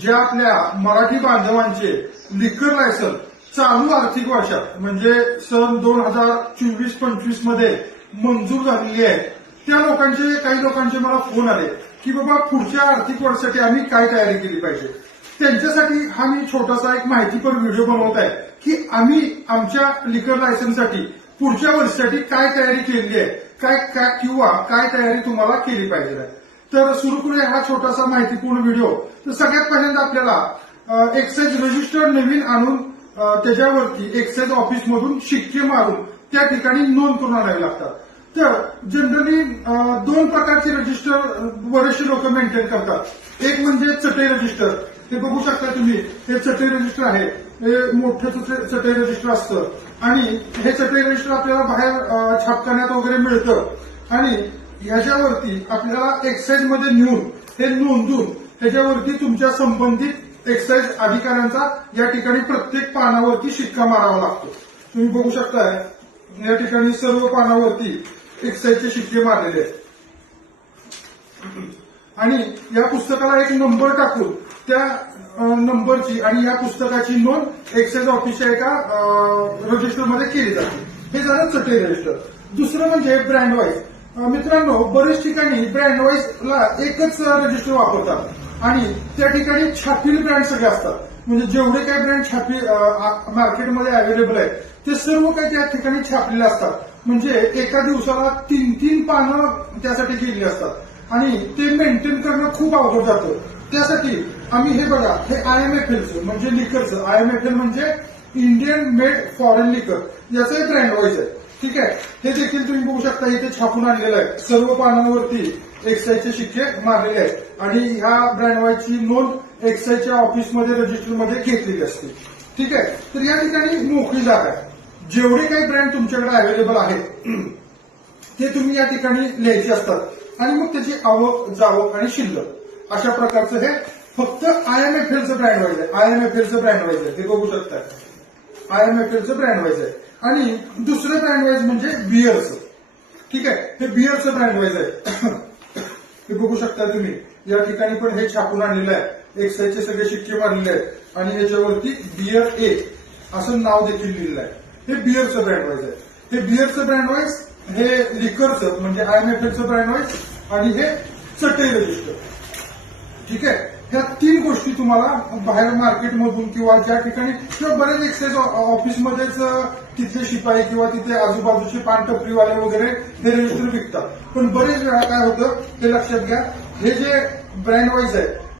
ज्या आपल्या मराठी बांधवांचे लिकर लायसन चालू आर्थिक वर्षात म्हणजे सन 2024-25 मध्ये मंजूर झालेली आहे, त्या लोकांचे काही लोकांचे मला फोन आले की बाबा पुढच्या आर्थिक वर्षासाठी आम्ही काय तयारी केली पाहिजे. त्यांच्यासाठी हा मी छोटासा एक माहितीपर व्हिडिओ बनवत आहे की आम्ही आमच्या लिकर लायसनसाठी पुढच्या वर्षासाठी काय तयारी केली आहे, किंवा काय तयारी तुम्हाला केली पाहिजे. तर सुरू करूया हा छोटासा माहितीपूर्ण व्हिडिओ. तर सगळ्यात पहिल्यांदा आपल्याला एक्साइज रजिस्टर नवीन आणून त्याच्यावरती एक्साइज ऑफिसमधून शिक्के मारून त्या ठिकाणी नोंद करून आणावी लागतात. तर जनरली दोन प्रकारचे रजिस्टर बरेचसे लोक मेंटेन करतात. एक म्हणजे चटई रजिस्टर, ते बघू शकता तुम्ही, हे चटई रजिस्टर आहे, हे मोठं चटई रजिस्टर असतं आणि हे चटई रजिस्टर आपल्याला बाहेर छापखान्यात वगैरे मिळतं आणि ह्याच्यावरती आपल्याला एक्साइज मध्ये नेऊन हे नोंदून ह्याच्यावरती तुमच्या संबंधित एक्साइज अधिकाऱ्यांचा या ठिकाणी प्रत्येक पानावरती शिक्का मारावा लागतो. तुम्ही बघू शकताय या ठिकाणी सर्व पानावरती एक्साइजचे शिक्के मारलेले आहेत आणि या पुस्तकाला एक नंबर टाकून त्या नंबरची आणि या पुस्तकाची नोंद एक्साइज ऑफिसच्या एका रजिस्टरमध्ये केली जाते. हे झालं चटई रजिस्टर. दुसरं म्हणजे ब्रँड वाईज. मित्रांनो, बरेच ठिकाणी ब्रँड वाईजला एकच रजिस्टर वापरतात आणि त्या ठिकाणी छापील ब्रँड सगळे असतात. म्हणजे जेवढे काही ब्रँड छापील मार्केटमध्ये अवेलेबल आहेत ते सर्व काही त्या ठिकाणी छापलेले असतात. म्हणजे एका दिवसाला 3-3 पानं त्यासाठी केलेली असतात आणि ते मेंटेन करणं खूप अवघड जातं. त्यासाठी आम्ही हे बघा, हे IMFLचं म्हणजे लिकरचं, IMFL म्हणजे इंडियन मेड फॉरेन लिकर, याचं एक ब्रँड वाईज आहे. ठीक आहे, हे देखील तुम्ही बघू शकता इथे छापून आणलेलं आहे. सर्व पानांवरती एक्साइजचे शिक्के मारलेले आहेत आणि ह्या ब्रँड वाईजची नोंद एक्साइजच्या ऑफिसमध्ये रजिस्टरमध्ये घेतलेली असते. ठीक आहे, तर या ठिकाणी मोकळी जागा आहे. जेवढे काही ब्रँड तुमच्याकडे अवेलेबल आहेत ते तुम्ही या ठिकाणी लिहायचे असतात आणि मग त्याची आवक जावक आणि शिल्लक अशा प्रकारचं हे फक्त IMFLचं ब्रँड वाईज आहे. IMFLचं ब्रँड वाईज आहे, हे बघू शकता. IMFLचं ब्रँड वाईज आहे. आणि दुसरं ब्रँड वाईज म्हणजे बिअरचं. ठीक आहे, हे बिअरचं ब्रँड वाईज आहे. हे बघू शकता तुम्ही, या ठिकाणी पण हे छापून आणलेलं आहे. एक्साइजचे सगळे शिक्के मारलेले आहेत आणि याच्यावरती बिअर ए असं नाव देखील लिहिलेलं आहे. हे बिअरचं ब्रँड वाईज आहे. हे बिअरचं ब्रँड वाईज, हे लिकरचं म्हणजे IMFLचं ब्रँड वाईज आणि हे चटई रजिस्टर. ठीक आहे, ह्या 3 गोष्टी तुम्हाला बाहेर मार्केटमधून किंवा ज्या ठिकाणी किंवा बरेच एक्साइज ऑफिसमध्येच तिथले शिपाई किंवा तिथे आजूबाजूचे पानटपरीवाले वगैरे हे रजिस्टर विकतात. पण बरेच वेळा काय होतं ते लक्षात घ्या, हे जे ब्रँड वाईज आहे